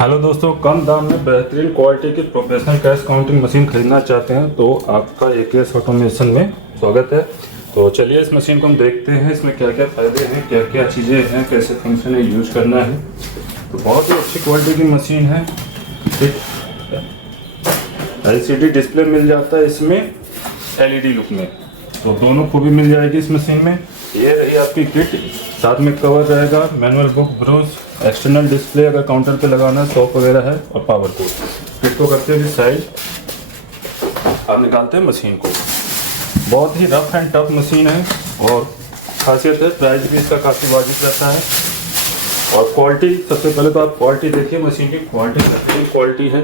Hello दोस्तों, कम दाम में बेहतरीन क्वालिटी की प्रोफेशनल कैश काउंटिंग मशीन खरीदना चाहते हैं तो आपका एकेएस ऑटोमेशन में स्वागत है। तो चलिए इस मशीन को हम देखते हैं, इसमें क्या क्या फ़ायदे हैं, क्या क्या चीज़ें हैं, कैसे फंक्शन है, यूज करना है। तो बहुत ही अच्छी क्वालिटी की मशीन है। LCD डिस्प्ले मिल जाता है इसमें, LED लुक में, तो दोनों को भी मिल जाएगी इस मशीन में। ये रही आपकी किट, साथ में कवर रहेगा, manual book, brush, external display अगर काउंटर पे लगाना, शॉप वगैरह है, और पावर कोड। किट को करते हैं साइड, आप निकालते हैं मशीन को। बहुत ही रफ एंड टफ मशीन है और खासियत है प्राइस भी इसका काफ़ी वाजिब रहता है। और क्वालिटी, सबसे पहले तो आप क्वालिटी देखिए, मशीन की क्वालिटी है,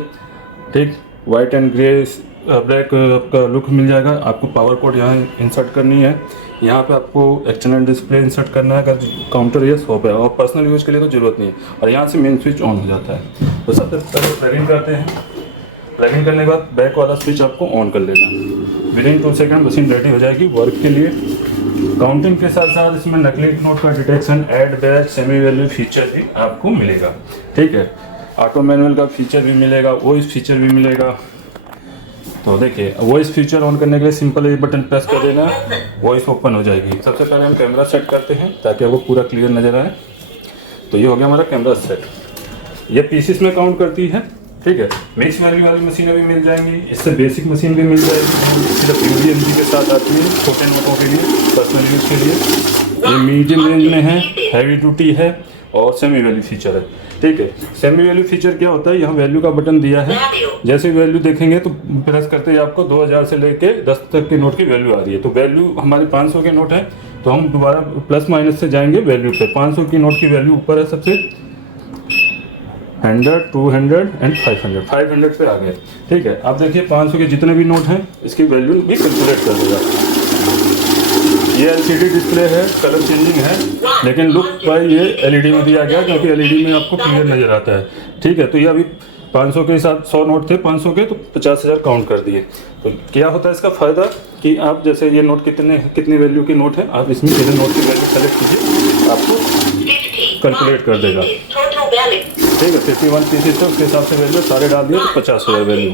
ठीक। वाइट एंड ग्रे ब्लैक का लुक मिल जाएगा। आपको पावर कोड यहाँ इंसर्ट करनी है, यहाँ पे आपको एक्सटर्नल डिस्प्ले इंसर्ट करना है अगर काउंटर या शॉप है, और पर्सनल यूज के लिए तो ज़रूरत नहीं है। और यहाँ से मेन स्विच ऑन हो जाता है। तो सबसे पहले प्लग इन करते हैं। प्लग इन करने के बाद बैक वाला स्विच आपको ऑन कर लेना है। विदिन 2 सेकंड मशीन रेडी हो जाएगी वर्क के लिए। काउंटिंग के साथ साथ इसमें नकली नोट का detection, add batch, semi value feature भी आपको मिलेगा, ठीक है। ऑटो मैनुअल का फीचर भी मिलेगा, वॉइस फीचर भी मिलेगा। तो देखिए, वॉइस फीचर ऑन करने के लिए सिंपल एक बटन प्रेस कर देना, वॉइस ओपन हो जाएगी। सबसे पहले हम कैमरा सेट करते हैं ताकि वो पूरा क्लियर नज़र आए। तो ये हो गया हमारा कैमरा सेट। ये पीसेस में काउंट करती है, ठीक है। मिक्स वैल्यू वाली मशीनें भी मिल जाएंगी, इससे बेसिक मशीन भी मिल जाएगी, सिर्फ UVMG के साथ आती है छोटे नोटों के लिए, पर्सनल यूज के लिए। ये मीडियम रेंज में है, हैवी ड्यूटी है और सेमी वैल्यू फीचर है, ठीक है। सेमी वैल्यू फीचर क्या होता है, यहाँ वैल्यू का बटन दिया है, जैसे वैल्यू देखेंगे तो प्रेस करते ही आपको 2000 से लेके 10 तक के नोट की वैल्यू आ रही है। तो वैल्यू हमारे 500 के नोट है, तो हम दोबारा प्लस माइनस से जाएंगे वैल्यू पे। 500 की नोट की वैल्यू ऊपर है सबसे, 100, 200 एंड 500 पे आ गए, ठीक है। आप देखिए 500 के जितने भी नोट हैं इसकी वैल्यू भी कैलकुलेट कर देगा। ये LCD डिस्प्ले है, कलर चेंजिंग है, लेकिन लुक वाइज ये LED में दिया गया क्योंकि LED में आपको क्लियर नज़र आता है, ठीक है। तो ये अभी 500 के साथ 100 नोट थे 500 के, तो 50,000 काउंट कर दिए। तो क्या होता है इसका फ़ायदा कि आप जैसे ये नोट कितनी वैल्यू के नोट है, आप इसमें कितने नोट की वैल्यू सेलेक्ट कीजिए, आपको कैलकुलेट कर देगा, ठीक है। 51 पीसेस है, उसके हिसाब से वैल्यू सारे डाल दिए तो 50,000 वैल्यू।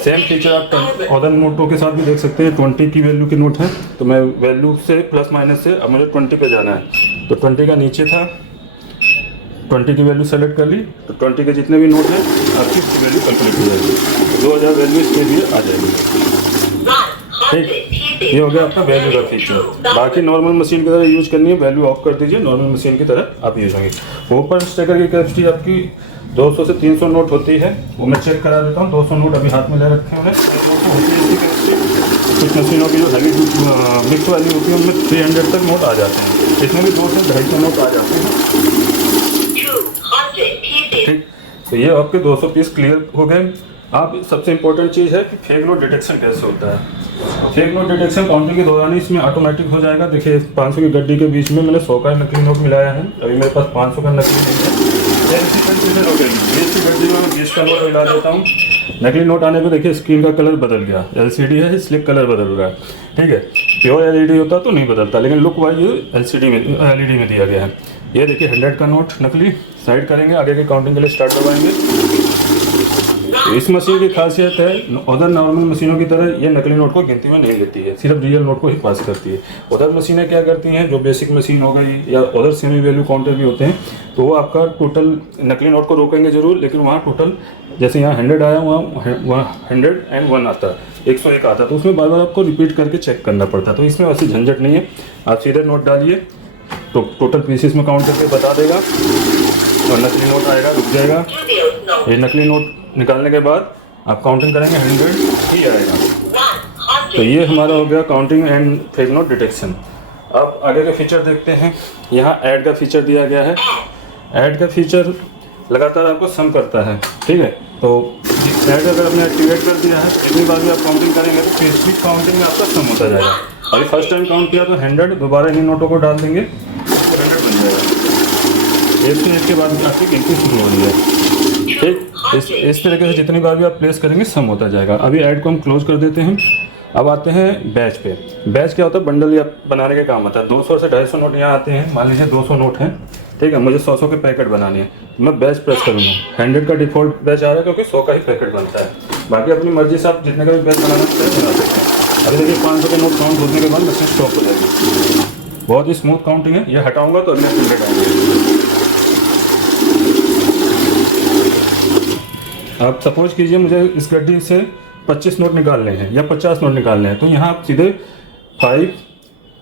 सेम फीचर आप अदर नोटों के साथ भी देख सकते हैं। 20 की वैल्यू के नोट है, तो मैं वैल्यू से प्लस माइनस से अब मुझे 20 पे जाना है, तो 20 का नीचे था, 20 की वैल्यू सेलेक्ट कर ली, तो 20 के जितने भी नोट हैं आपकी उसकी वैल्यू कैलकुलेट हो जाएगी, तो 2000 वैल्यू इसके लिए आ जाएगी, ठीक। ये हो गया आपका वैल्यू का फीचर। बाकी नॉर्मल मशीन की तरह यूज करनी है, वैल्यू ऑफ कर दीजिए, नॉर्मल मशीन की तरह आप यूज होंगे। ऊपर स्टेकर की कैपेसिटी आपकी 200 से 300 नोट होती है, वो मैं चेक करा देता हूँ। 200 नोट अभी हाथ में ले रखे हैं। कुछ मशीनों की जो हैवी मिक्स वाली होती है उनमें 300 तक नोट आ जाते हैं, इसमें भी 200 से 250 नोट आ जाते हैं, ठीक। तो ये आपके 200 पीस क्लियर हो गए। आप सबसे इम्पोर्टेंट चीज़ है कि फेक नोट डिटेक्शन कैसे होता है। फेक नोट डिटेक्शन काउंटिंग के दौरान ही इसमें ऑटोमेटिक हो जाएगा। देखिए 500 की गड्डी के बीच में मैंने 100 का नकली नोट मिलाया है, अभी मेरे पास 500 का नकली नहीं है। ऐसी कंफ्यूजन हो गई, 20 की गड्डी में मैं 20 का नोट मिला देता हूँ, नकली नोट आने पे देखिए स्क्रीन का कलर बदल गया, LCD है इसलिए कलर बदल रहा है, ठीक है। प्योर LED होता तो नहीं बदलता, लेकिन लुक वाइज LED में दिया गया है। ये देखिए 100 का नोट नकली, साइड करेंगे, आगे की काउंटिंग के लिए स्टार्ट दबाएंगे। इस मशीन की खासियत है, अदर नॉर्मल मशीनों की तरह ये नकली नोट को गिनती में नहीं लेती है, सिर्फ रियल नोट को ही पास करती है। अदर मशीनें क्या करती हैं, जो बेसिक मशीन हो गई या अदर सेमी वैल्यू काउंटर भी होते हैं, तो वो आपका टोटल नकली नोट को रोकेंगे जरूर, लेकिन वहाँ टोटल जैसे यहाँ 100 आया, वहाँ 101 आता, 101 आता, तो उसमें बार बार आपको रिपीट करके चेक करना पड़ता है। तो इसमें वैसी झंझट नहीं है, आप सीधे नोट डालिए तो टोटल पीसेस में काउंट करके बता देगा, और नकली नोट आएगा, रुक जाएगा। ये नकली नोट निकालने के बाद आप काउंटिंग करेंगे 100 ही आएगा। तो ये हमारा हो गया counting and fake note detection. अब आगे का फीचर देखते हैं। यहाँ ऐड का फीचर दिया गया है। ऐड का फीचर लगातार आपको सम करता है, ठीक है। तो ऐड अगर आपने एक्टिवेट कर दिया है तो जितनी बार भी आप काउंटिंग करेंगे तो स्पेसिफिक काउंटिंग में आपका सम होता जाएगा। अभी फर्स्ट टाइम काउंट किया तो 100, दोबारा इन्हीं नोटों को डाल देंगे तो 100 बन जाएगा। इसके बाद आपकी गिनती शुरू हो रही है, ठीक। इस तरीके से जितनी बार भी आप प्लेस करेंगे सम होता जाएगा। अभी ऐड को हम क्लोज कर देते हैं। अब आते हैं बैच पे। बैच क्या होता है, बंडल या बनाने के काम आता है। 200 से 250 नोट यहाँ आते हैं। मान लीजिए 200 नोट हैं, ठीक है, मुझे 100 के पैकेट बनाने हैं, मैं बैच प्रेस करूँगा। 100 का डिफ़ॉल्ट बैच आ रहा है क्योंकि 100 का ही पैकेट बनता है। बाकी अपनी मर्जी से आप जितने का भी बैच बनाना चाहते हैं बना सकते हैं। अभी देखिए 500 के नोट काउंट होने के बाद मशीन स्टॉप हो जाएगी। बहुत ही स्मूथ काउंटिंग है। ये हटाऊँगा तो अगले 100 आएंगे। आप सपोज कीजिए मुझे इस गड्डी से 25 नोट निकालने हैं या 50 नोट निकालने हैं, तो यहाँ आप सीधे 5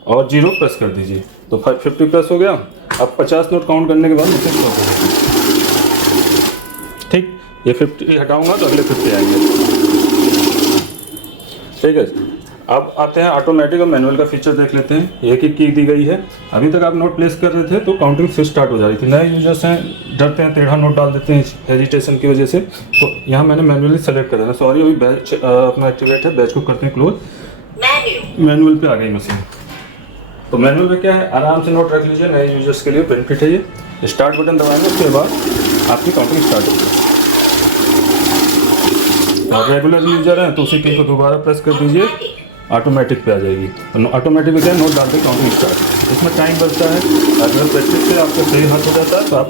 और 0 प्रेस कर दीजिए, तो 50 प्रेस हो गया। अब 50 नोट काउंट करने के बाद मुझे स्टॉप हो जाएगा। ठीक, ये 50 हटाऊंगा तो अगले 50 आएंगे। ठीक है, अब आते हैं ऑटोमेटिक और मैनुअल का फीचर देख लेते हैं। एक एक की दी गई है। अभी तक आप नोट प्लेस कर रहे थे तो काउंटिंग फिर स्टार्ट हो जा रही थी। नए यूजर्स हैं, डरते हैं, टेढ़ा नोट डाल देते हैं हेजिटेशन की वजह से, तो यहाँ मैंने मैनुअली सेलेक्ट कर देना। सॉरी, अभी बैच अपना एक्टिवेट है, बैच को करते हैं क्लोज। मैनुअल पे आ गई मशीन। तो मैनुअल पे क्या है, आराम से नोट रख लीजिए, नए यूजर्स के लिए बेनिफिट है ये। स्टार्ट बटन दबाएंगे, उसके बाद आपकी काउंटिंग स्टार्ट होगी। और रेगुलर यूजर हैं तो उसी की को दोबारा प्रेस कर दीजिए, ऑटोमेटिक पे आ जाएगी। तो ऑटोमेटिक पे क्या है, नोट डालते काउंटिंग स्टार्ट। इसमें टाइम बचता है। अगर प्रैक्टिस से आपको सही हाथ हो जाता है तो आप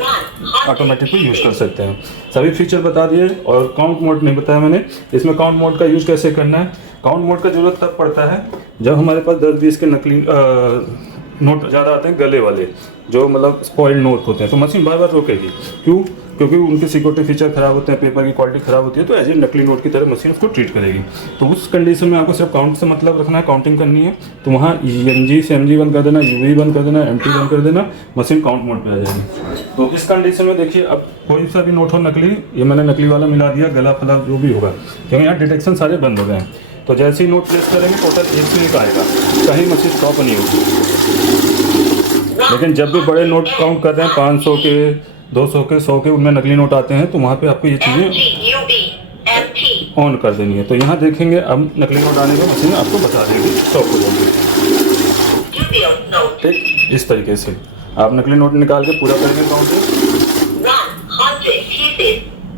ऑटोमेटिक को यूज़ कर सकते हैं। सभी फीचर बता दिए और काउंट मोड नहीं बताया मैंने। इसमें काउंट मोड का यूज़ कैसे करना है। काउंट मोड का जरूरत तब पड़ता है जब हमारे पास 10-20 के नकली नोट ज़्यादा आते हैं, गले वाले, जो मतलब स्पॉइल्ड नोट होते हैं, तो मशीन बार बार रोकेगी। क्यों? क्योंकि उनके सिक्योरिटी फीचर खराब होते हैं, पेपर की क्वालिटी खराब होती है, तो एज ए नकली नोट की तरह मशीन उसको ट्रीट करेगी। तो उस कंडीशन में आपको सिर्फ काउंट से मतलब रखना है, काउंटिंग करनी है। तो वहाँ MG से MG बंद कर देना, UV बंद कर देना, MT बंद कर देना, मशीन काउंट मोड पे आ जाएगी। तो इस कंडीशन में देखिए, अब कोई सा भी नोट हो नकली, ये मैंने नकली वाला मिला दिया, गला फला जो भी होगा, क्योंकि यहाँ डिटेक्शन सारे बंद हो गए हैं। तो जैसे ही नोट प्लेस करेंगे टोटल 1 से 1 आएगा, कहीं मशीन स्टॉप नहीं होगी। लेकिन जब भी बड़े नोट काउंट कर रहे हैं, 500 के, 200 के, 100 के, उनमें नकली नोट आते हैं, तो वहाँ पे आपको ये चीज़ें ऑन कर देनी है। तो यहाँ देखेंगे अब नकली नोट आने का मशीन आपको बता देगी, स्टॉप हो जाएगी। ठीक, इस तरीके से आप नकली नोट निकाल के पूरा करेंगे काउंटिंग।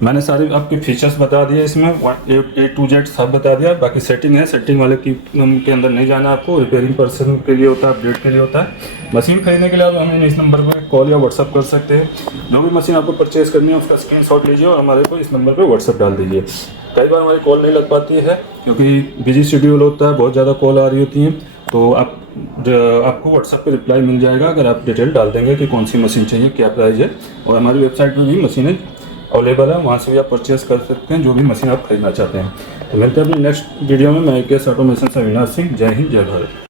मैंने सारे आपके फीचर्स बता दिए, इसमें A to Z सब बता दिया। बाकी सेटिंग है, सेटिंग वाले के अंदर नहीं जाना आपको। रिपेयरिंग पर्सन के लिए होता है, अपडेट के लिए होता है। मशीन खरीदने के लिए आप हमें इस नंबर पर कॉल या व्हाट्सअप कर सकते हैं। जो भी मशीन आपको परचेज करनी है उसका स्क्रीनशॉट लीजिए और हमारे को इस नंबर पर व्हाट्सअप डाल दीजिए। कई बार हमारी कॉल नहीं लग पाती है क्योंकि बिजी शेड्यूल होता है, बहुत ज़्यादा कॉल आ रही होती हैं, तो आपको व्हाट्सएप पे रिप्लाई मिल जाएगा अगर आप डिटेल डाल देंगे कि कौन सी मशीन चाहिए, क्या प्राइस है। और हमारी वेबसाइट पर भी मशीनें अवेलेबल है, वहाँ से भी आप परचेस कर सकते हैं जो भी मशीन आप खरीदना चाहते हैं। तो मिलते हैं अपनी नेक्स्ट वीडियो में। मैं IKS ऑटोमेशन से अविनाश सिंह। जय हिंद, जय भारत।